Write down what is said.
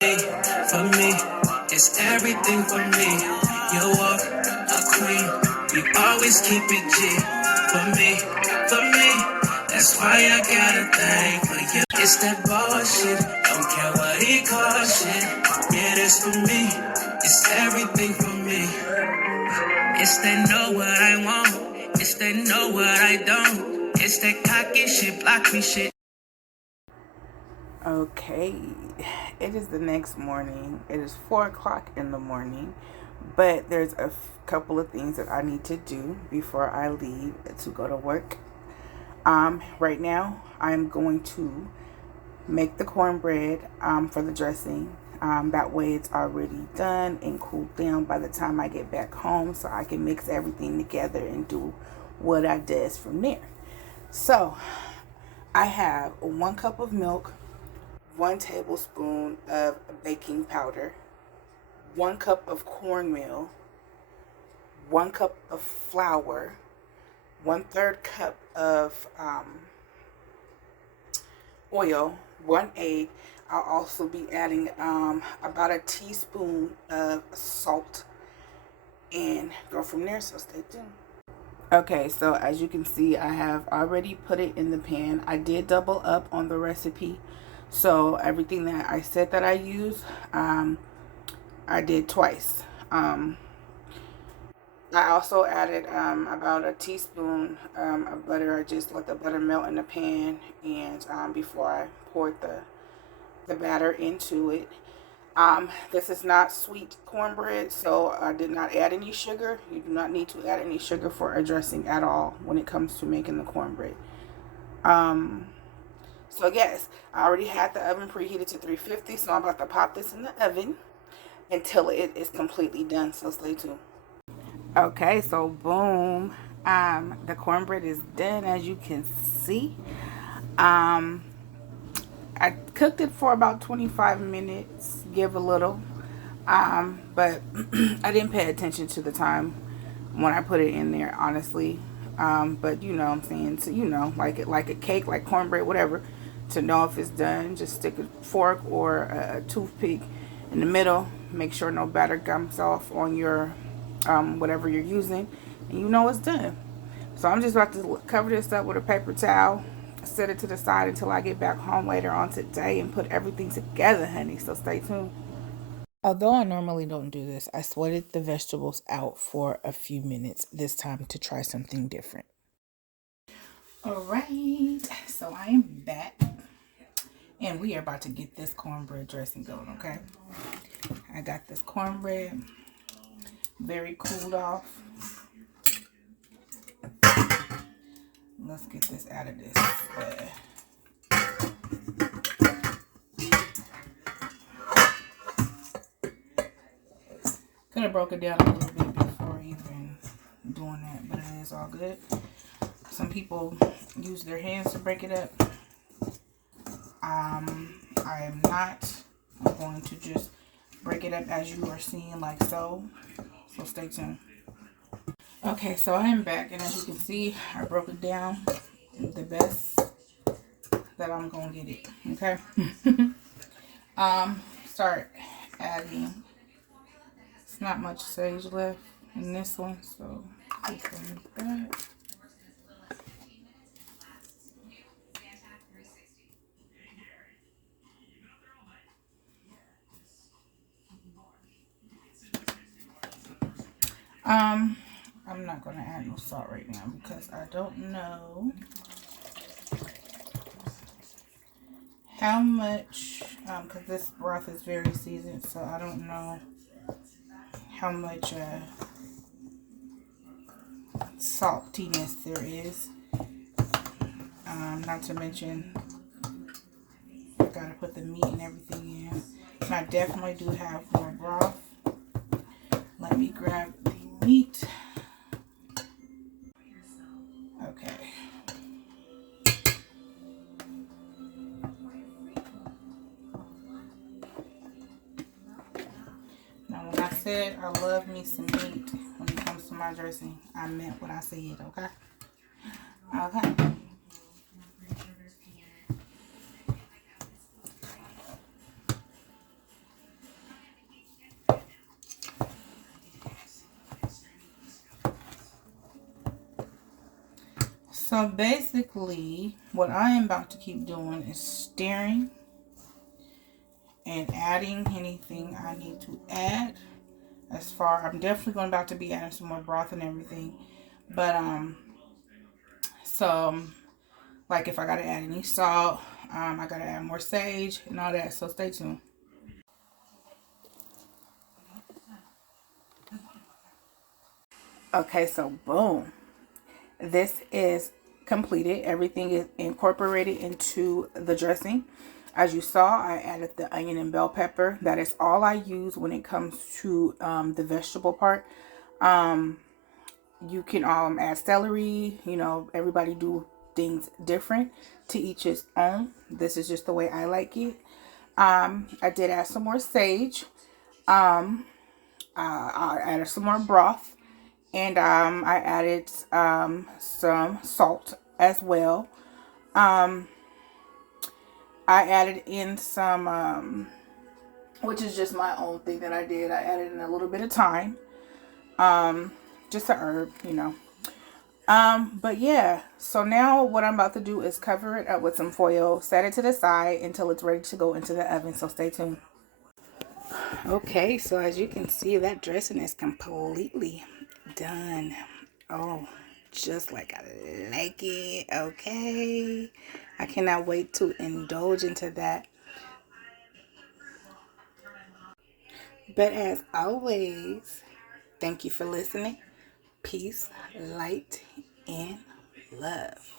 For me, it's everything for me. You are a queen, you always keep it G. For me, that's why I got a thing for you. It's that bullshit, don't care what he calls shit. Yeah, that's for me, it's everything for me. It's that know what I want, it's that know what I don't. It's that cocky shit, blocky shit. Okay, it is the next morning. It is 4 o'clock in the morning, but there's a couple of things that I need to do before I leave to go to work. Right now, I'm going to make the cornbread for the dressing. That way, it's already done and cooled down by the time I get back home, so I can mix everything together and do what I does from there. So, I have 1 cup of milk, 1 tablespoon of baking powder, 1 cup of cornmeal, 1 cup of flour, 1/3 cup of oil, 1 egg. I'll also be adding about a teaspoon of salt and go from there, so stay tuned. Okay, so as you can see, I have already put it in the pan. I did double up on the recipe. So everything that I said that I use, I did twice. I also added about a teaspoon of butter. I just let the butter melt in the pan, and before I poured the batter into it. This is not sweet cornbread, so I did not add any sugar. You do not need to add any sugar for a dressing at all when it comes to making the cornbread. So yes, I already had the oven preheated to 350, so I'm about to pop this in the oven until it is completely done, so stay tuned. Okay, so boom, the cornbread is done, as you can see. I cooked it for about 25 minutes, give a little, but I didn't pay attention to the time when I put it in there, honestly. But you know what I'm saying, so like a cake, like cornbread, whatever, to know if it's done, just stick a fork or a toothpick in the middle, make sure no batter comes off on your whatever you're using, and you know it's done. So I'm just about to cover this up with a paper towel, set it to the side until I get back home later on today and put everything together, honey. So stay tuned. Although I normally don't do this, I sweated the vegetables out for a few minutes this time to try something different. All right, so I am back and we are about to get this cornbread dressing going, okay? I got this cornbread very cooled off. Let's get this out of this. Could have broke it down a little bit before even doing that, but it is all good. Some people use their hands to break it up. I am not. I'm going to just break it up as you are seeing, like so. So stay tuned. Okay, so I am back, and as you can see, I broke it down the best that I'm gonna get it. Okay. Start adding. It's not much sage left in this one, so just like that. I'm not gonna add no salt right now because I don't know how much, because this broth is very seasoned, so I don't know how much saltiness there is. Not to mention, I gotta put the meat and everything in. And I definitely do have more broth. Let me grab the meat. Okay. Now, when I said I love me some meat when it comes to my dressing, I meant what I said, okay? Okay. So basically, what I am about to keep doing is stirring and adding anything I need to add. I'm definitely going about to be adding some more broth and everything. But so like if I gotta add any salt, I gotta add more sage and all that. So stay tuned. Okay, so boom. This is completed. Everything is incorporated into the dressing. As you saw, I added the onion and bell pepper. That is all I use when it comes to the vegetable part. You can add celery. You know, everybody do things different, to each his own. This is just the way I like it. I did add some more sage. I added some more broth, and I added some salt as well. Um, I added in some, which is just my own thing that I did. I added in a little bit of thyme, just a herb, you know. But yeah, so now what I'm about to do is cover it up with some foil, set it to the side until it's ready to go into the oven. So stay tuned. Okay, so as you can see, that dressing is completely done. Oh, just like I like it. Okay, I cannot wait to indulge into that. But as always, thank you for listening. Peace, light, and love.